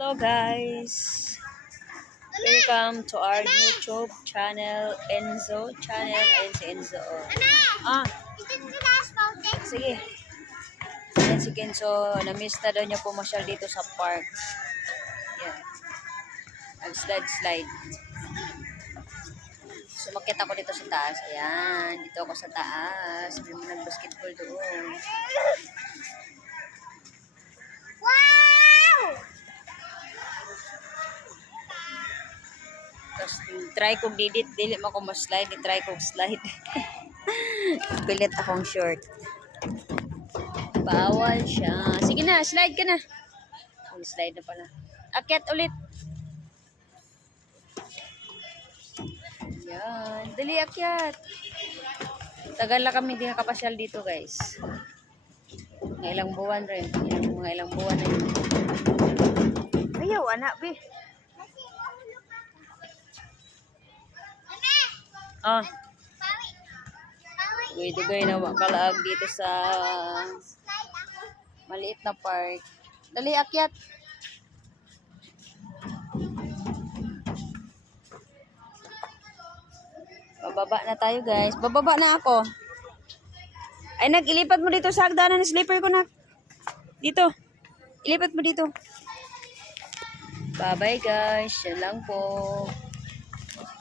Hello guys, welcome to our YouTube channel, Enzo channel. Ayan si Enzo. Sige. Ayan si Kenzo, na-miss na daw niya pumasyal dito sa park. Ayan. Slide. Sumakit ako dito sa taas. Ayan, dito ako sa taas. May mga nag-basketball doon. Tapos, try kong dili mo ko ma-slide, try kong slide. Pilit akong short. Bawal siya. Sige na, slide ka na. Oh, slide na pala. Akyat ulit. Yan. Dali akyat. Tagal na kami hindi nakapasyal dito guys. Mga ilang buwan rin. Mga ilang buwan na yun. Ayaw, anak, be. Dugay na makalaag dito sa maliit na park. Dali, akyat. Bababa na tayo guys. Bababa na ako. Ay, ilipat mo dito sa hagdanan ng slipper ko na. Dito. Ilipat mo dito. Bye-bye guys. Yan lang po.